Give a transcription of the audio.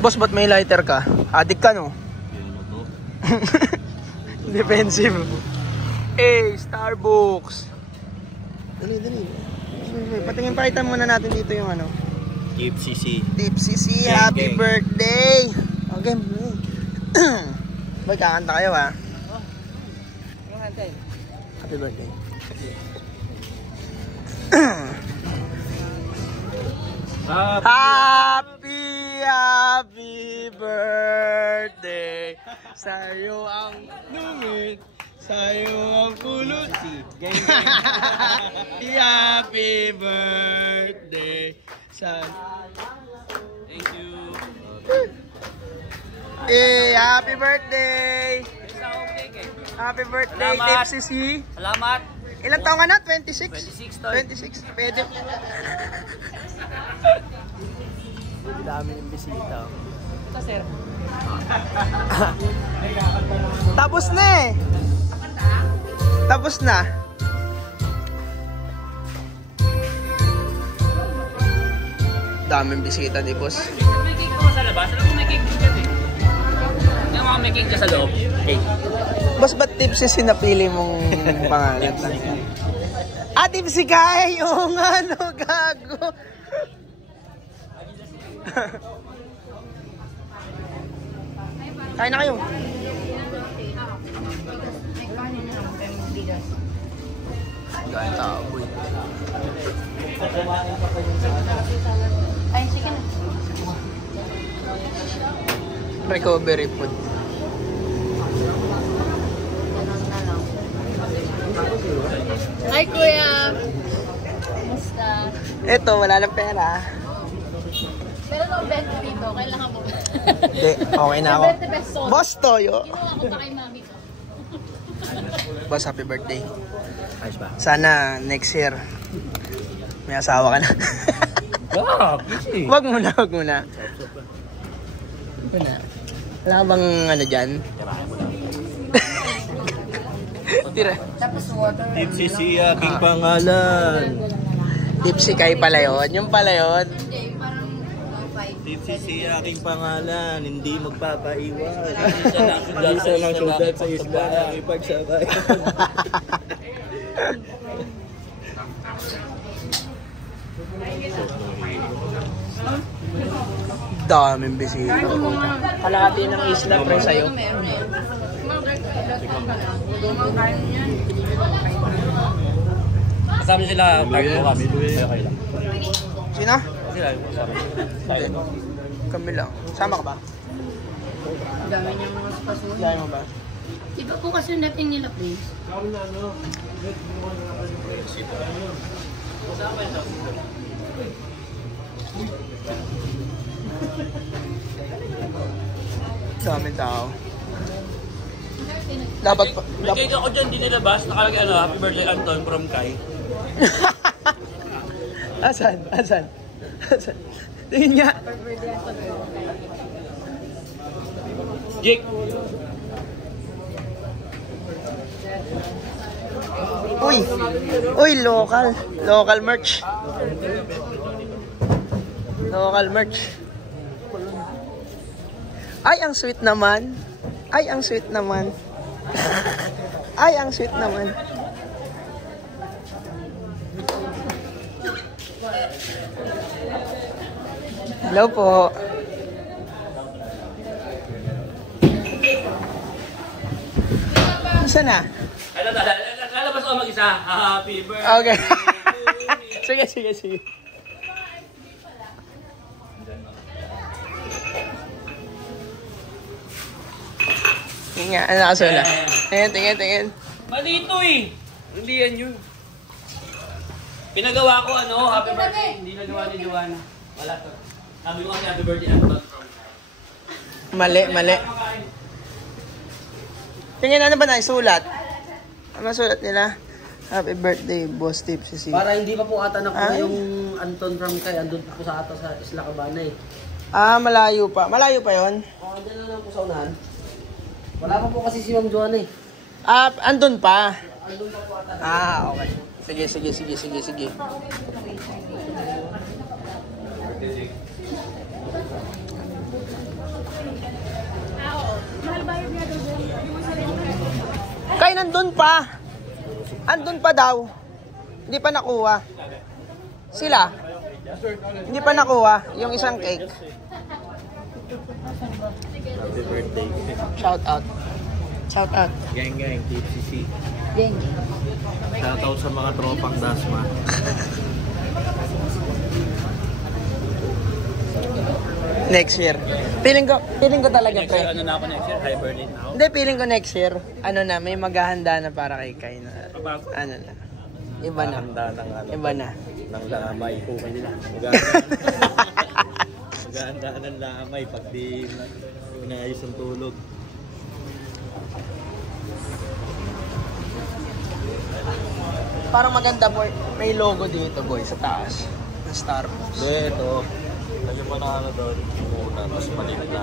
Boss, ba't may lighter ka? Adik ka, no? Defensive. Starbucks. Dali. Patingin, pakita muna natin dito yung ano. Deep CC. Happy birthday! Okay. Boy, kakanta kayo, ha? Happy birthday. Happy birthday. Sa'yo ang numit, sa'yo ang kulot. Happy birthday. Thank you. Happy birthday. Happy birthday, Tipsy C. Salamat. Ilang taong ka na? 26? 26, 26, pwede. Ang dami ng bisita. Ito, sir. Tapos na eh. Tapos na. Daming bisita di boss. May cake ko sa labas. Alam mo may cake din dyan eh. Yung mga may cake dyan sa loob. Cake. Boss, ba't Tipsy sinapili mong pangalan? Tipsy ka eh. Yung ano, gago. Kain na kayo. Kain tao, boy. Ay, sige na. Recovery food. Hi, kuya. Kumusta? Eto, wala ng pera. Pero no bet dito, kailangan mo. Hindi, okay na ako. 20 pesos. Boss Toyo. Kinuha ko pa kay mami ko. Boss, happy birthday. Ayos ba? Sana next year may asawa ka na. Easy. Wag muna. Wala ka bang ano dyan? Tira. Tapos water. Deep CC aking pangalan. Tipsy kay pala yun. Yung pala yun. Hindi, parang 5. Deep CC aking pangalan. Hindi magpapaiwan. Isa lang syudad sa isla ang ipagsabay. Daming bisita. Kalahati ng isla pre sa'yo. Kasama sila part bukas. Okay lang. Sino? Sila kasama. Tayo. Kami lang. Sama ka ba? Dami niyang mga spasyon. Kaya mo ba? Iba po kasi yung dating nila, please. Daming tao. Dapat pa... May cake ako dyan, di nilabas. Nakalagay ano, happy birthday Anton from Kai. Asan? Asan? Asan? Tingin nga. Jake! Uy! Uy, local. Local merch. Local merch. Ay, ang sweet naman. Ay, ang sweet naman. Ay, ang sweet naman. Hello po. Saan na? Lalabas ako mag-isa. Happy birthday! Okay. Sige, sige, sige. Tingin nga, ano nakasulat? Tingin, tingin, tingin. Mali ito eh! Hindi yan yun. Pinagawa ko ano, happy birthday. Hindi nagawa ni Joanna. Wala to. Sabi ko kasi happy birthday Anton from Mali, mali. Tingin, ano ba na isulat? Ano sulat nila? Happy birthday, Boss Tipsy C. Para hindi pa po ata nakuha Ay. yung Anton from Kai, andun po sa ata sa Isla Cabana eh. Ah, malayo pa. Malayo pa yon. Andun na lang po sa unahan. Wala pa po kasi si Ma'am Joanna eh. Ah, andun pa. Andun pa po ata. Ah, okay. Sige, sige, sige, sige, sige. nandun pa. Andun pa daw. Hindi pa nakuha. Sila? Hindi pa nakuha yung isang cake. Happy birthday. Shout out. Shout out. Gang, TFCC. Gang. Shoutout sa mga tropang Dasma. Next year. Feeling ko talaga, pre. Ano na ako next year? Hibernate na ako? Hindi, feeling ko next year, ano na, may maghahanda na para kay Kai na, ano na. Iba na. Handa ng ano. Iba na. Ng lamay. Maganda ng lamay pag di inayos ang tulog. Parang maganda, boy. May logo dito, boy, sa taas. Ng Starbucks. Hindi, ito. Lagyan mo na ano doon. Muna, tapos maliit na